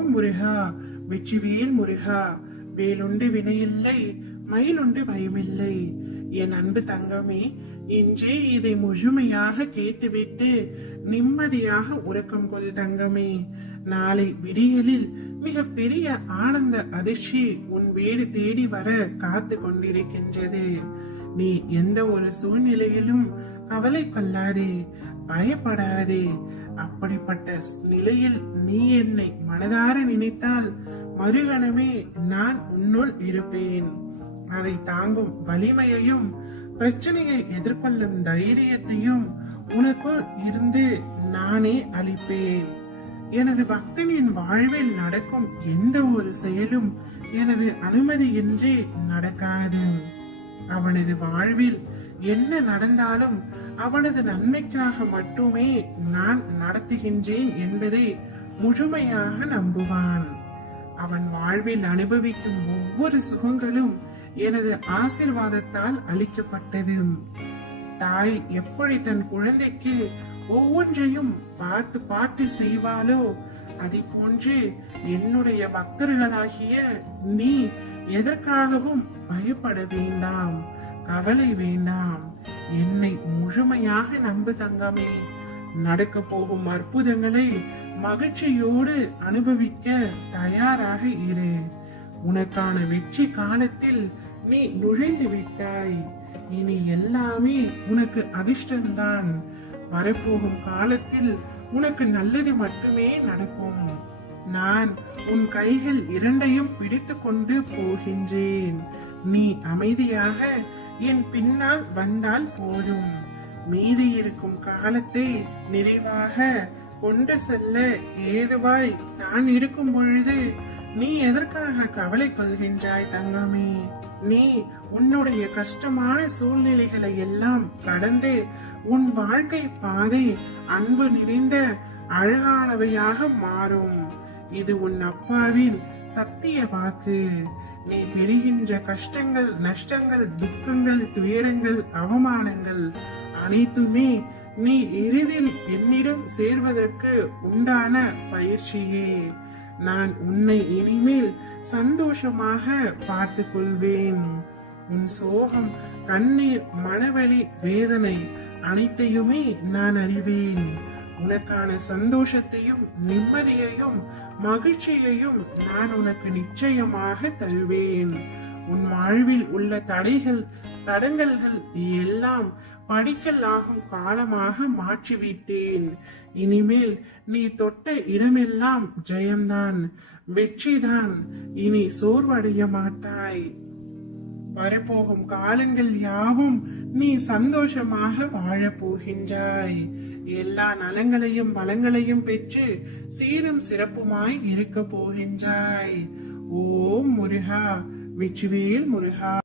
ஓம் முருகா, வெற்றிவேல் முருகா. வேலுண்டு வினையில்லை, மயிலுண்டு பயமில்லை. என் அன்பு தங்கமே, இன்றே இதை முழுமையாக கேட்டுவிட்டு நிம்மதியாக உறக்கம் கொள் தங்கமே. நாளை விடியலில் மிக பெரிய ஆனந்த அதிர்ச்சி உன் வீடு தேடி வர காத்து கொண்டிருக்கின்றது. நீ எந்த ஒரு சூழ்நிலையிலும் கவலை கொள்ளாதே, பயப்படாதே. அப்படிப்பட்ட நிலையில் நீ என்னை மனதார நினைத்தால் மறுகணமே நான் உன்னுள் இருப்பேன். அதை தாங்கும் வலிமையையும் பிரச்சனையை எதிர்கொள்ளும் தைரியத்தையும் உனக்குள் இருந்து நானே அளிப்பேன். எனது பக்தனின் வாழ்வில் நடக்கும் எந்த ஒரு செயலும் எனது அனுமதியின்றி நடக்காது. அவனது வாழ்வில் என்ன நடந்தாலும் அவனது நன்மைக்காக மட்டுமே நான் நடத்துகின்றேன் என்பதை முழுமையாக நம்புவான். அவன் வாழ்வில் அனுபவிக்கும் ஒவ்வொரு சுகங்களும் எனது ஆசீர்வாதத்தால் அளிக்கப்பட்டது. தாய் எப்படி தன் குழந்தைக்கு ஒவ்வொன்றையும் பார்த்து பார்த்து செய்வாளோ அதை போன்று என்னுடைய பக்தர்களாகிய நீ எதற்காகவும் பயப்பட வேண்டாம், கவலை வேண்டாம். என்னை முழுமையாக நம்பு தங்கமே. நடக்க போகும் அற்புதங்களை மகிழ்ச்சியோடு அனுபவிக்க தயாராக இரு. உனக்கான வெற்றி காலத்தில் நீ நுழைந்து விட்டாய். இனி எல்லாமே உனக்கு அதிர்ஷ்டம்தான். வரப்போகும் காலத்தில் உனக்கு நல்லது மட்டுமே நடக்கும். நான் உன் கைகள் இரண்டையும் பிடித்து கொண்டு போகின்றேன். நீ அமைதியாக என் பின்னால் வந்தால் போதும். மீதி இருக்கும் காலத்தை நிறைவாக கொண்டு செல்ல ஏதுவாய் நான் இருக்கும் பொழுது நீ எதற்காக கவலை கொள்கின்றாய் தங்கமே? நீ உன்னுடைய கஷ்டமான சூழ்நிலைகளை எல்லாம் கடந்து உன் வாழ்க்கை பாதை அன்பு நிறைந்த அழகானவையாக மாறும். இது உன் அப்பாவின் சத்திய வாக்கு. நீ பெறுகின்ற கஷ்டங்கள், நஷ்டங்கள், துக்கங்கள், துயரங்கள், அவமானங்கள் அனைத்துமே நீ இறுதியில் என்னிடம் சேர்வதற்கு உண்டான பயிற்சியே. நான் உன்னை இனிமேல் சந்தோஷமாக பார்த்து கொள்வேன். உன் சோகம், கண்ணீர், மனவலி, வேதனை அனைத்தையுமே நான் அறிவேன். உனக்கான சந்தோஷத்தையும் நிம்மதியையும் மகிழ்ச்சியையும் நான் உனக்கு நிச்சயமாக தருவேன். உன் வாழ்வில் உள்ள தடைகள், தடங்கல்கள் எல்லாம் படிக்கல் ஆகும் காலமாக மாற்றிவிட்டேன். இனிமேல் நீ தொட்ட இடமெல்லாம் ஜெயம்தான், வெற்றிதான். இனி சோர்வடைய மாட்டாய். வரப்போகும் காலங்கள் யாவும் நீ சந்தோஷமாக வாழப் போகின்றாய். எல்லா நலங்களையும் வளங்களையும் பெற்று சீரும் சிறப்புமாய் இருக்க போகின்றாய். ஓம் முருகா, வெற்றிவேல் முருகா.